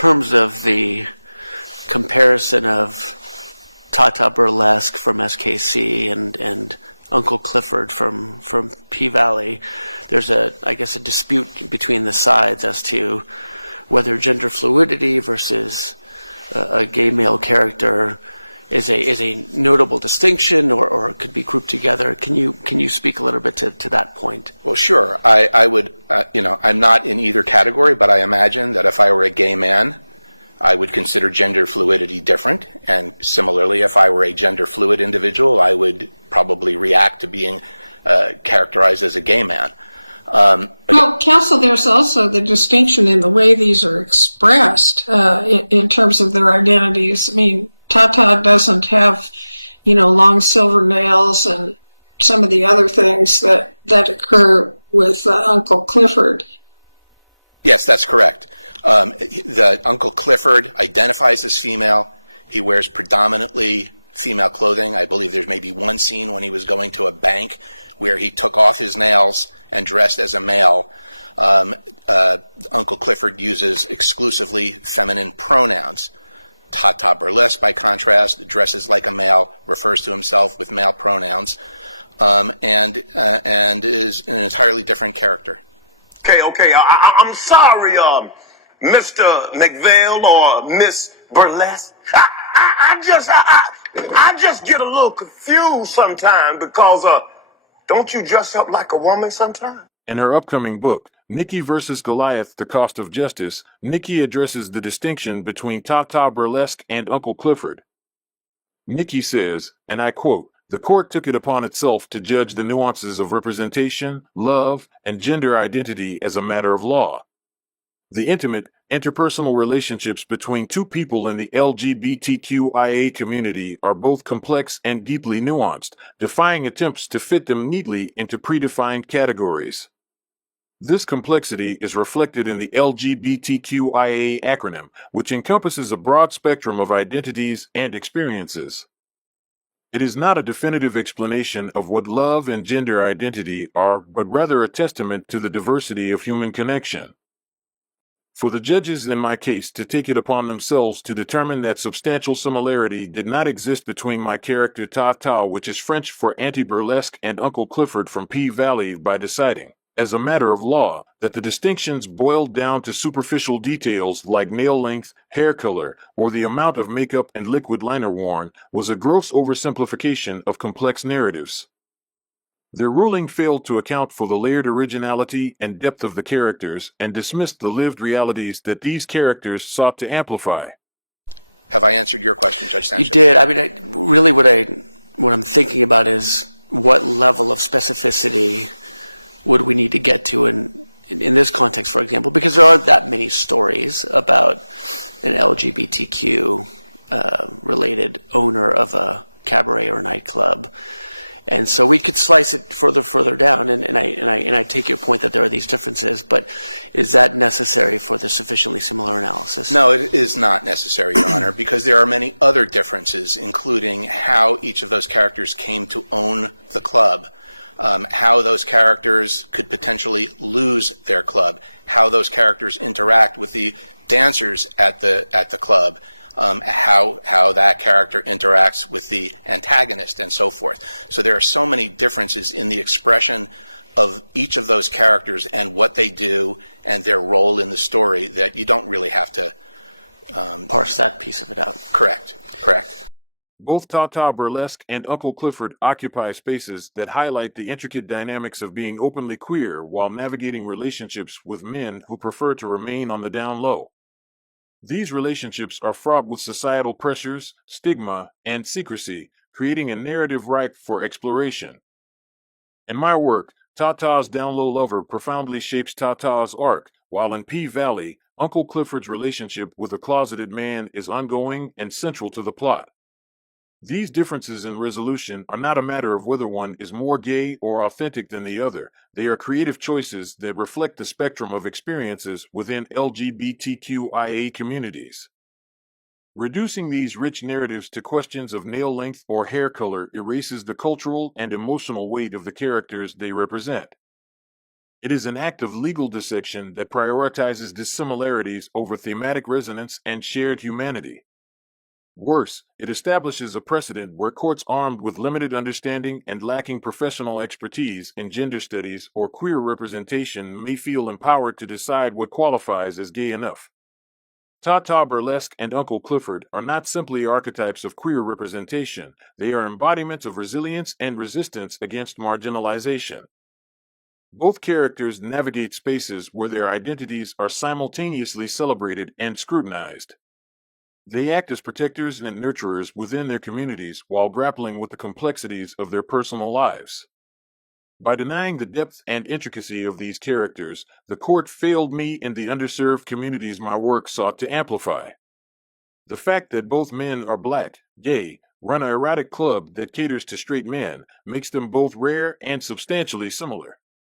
terms of the comparison of Tata Burlesque from SKC and Uncle Clifford from P-Valley, there's I guess a dispute between the sides as to whether gender fluidity versus a gay male character is a notable distinction or could be grouped together. Can you speak a little bit to that point? Well, sure. I would, I'm not in either category, but I imagine that if I were a gay man, I would consider gender fluidity different. And similarly, if I were a gender fluid individual, I would probably react to being characterized as a gay man. Well, counsel, there's also the distinction in the way these are expressed in terms of their identities. I mean, Tata doesn't have, long silver nails and some of the other things that occur with Uncle Clifford. Yes, that's correct. The Uncle Clifford identifies as female. He wears predominantly female clothing. I believe there's maybe one scene when he was going to a bank where he took off his nails and dressed as a male. Uncle Clifford uses exclusively feminine pronouns. Tata Burlesque, by contrast, dresses like a male, refers to himself with male pronouns, and is an entirely different character. Okay. I'm sorry, Mr. McVeigh or Miss Burlesque. I just get a little confused sometimes because don't you dress up like a woman sometimes? In her upcoming book, Nikki vs. Goliath, The Cost of Justice, Nikki addresses the distinction between Tata Burlesque and Uncle Clifford. Nikki says, and I quote, "The court took it upon itself to judge the nuances of representation, love, and gender identity as a matter of law. The intimate, interpersonal relationships between two people in the LGBTQIA community are both complex and deeply nuanced, defying attempts to fit them neatly into predefined categories. This complexity is reflected in the LGBTQIA acronym, which encompasses a broad spectrum of identities and experiences. It is not a definitive explanation of what love and gender identity are, but rather a testament to the diversity of human connection. For the judges in my case to take it upon themselves to determine that substantial similarity did not exist between my character Tata, which is French for anti-burlesque, and Uncle Clifford from P-Valley, by deciding, as a matter of law, that the distinctions boiled down to superficial details like nail length, hair color, or the amount of makeup and liquid liner worn, was a gross oversimplification of complex narratives. Their ruling failed to account for the layered originality and depth of the characters and dismissed the lived realities that these characters sought to amplify." Have I answered your question, Judge Sanchez? You did. I mean, really what I'm thinking about is what level of specificity would we need to get to in this context, for example, because there aren't that many stories about an LGBTQ related owner of a cabaret or nightclub. And so we could slice it further down, and I take your point that there are these differences, but is that necessary for the sufficiently similar analysis? No, it is not necessary, Your Honor, because there are many other differences, including how each of those characters came to own the club, how those characters could potentially lose their club, how those characters interact with the dancers at the club, how that character interacts with the antagonist, and so forth. So there are so many differences in the expression of each of those characters and what they do and their role in the story that you don't really have to parse that piece of it out. Correct. Both Tata Burlesque and Uncle Clifford occupy spaces that highlight the intricate dynamics of being openly queer while navigating relationships with men who prefer to remain on the down low. These relationships are fraught with societal pressures, stigma, and secrecy, creating a narrative ripe for exploration. In my work, Tata's down-low lover profoundly shapes Tata's arc, while in P-Valley, Uncle Clifford's relationship with a closeted man is ongoing and central to the plot. These differences in resolution are not a matter of whether one is more gay or authentic than the other. They are creative choices that reflect the spectrum of experiences within LGBTQIA communities. Reducing these rich narratives to questions of nail length or hair color erases the cultural and emotional weight of the characters they represent. It is an act of legal dissection that prioritizes dissimilarities over thematic resonance and shared humanity. Worse, it establishes a precedent where courts armed with limited understanding and lacking professional expertise in gender studies or queer representation may feel empowered to decide what qualifies as gay enough. Tata Burlesque and Uncle Clifford are not simply archetypes of queer representation, they are embodiments of resilience and resistance against marginalization. Both characters navigate spaces where their identities are simultaneously celebrated and scrutinized. They act as protectors and nurturers within their communities while grappling with the complexities of their personal lives. By denying the depth and intricacy of these characters, the court failed me in the underserved communities my work sought to amplify. The fact that both men are black, gay, run an erotic club that caters to straight men, makes them both rare and substantially similar.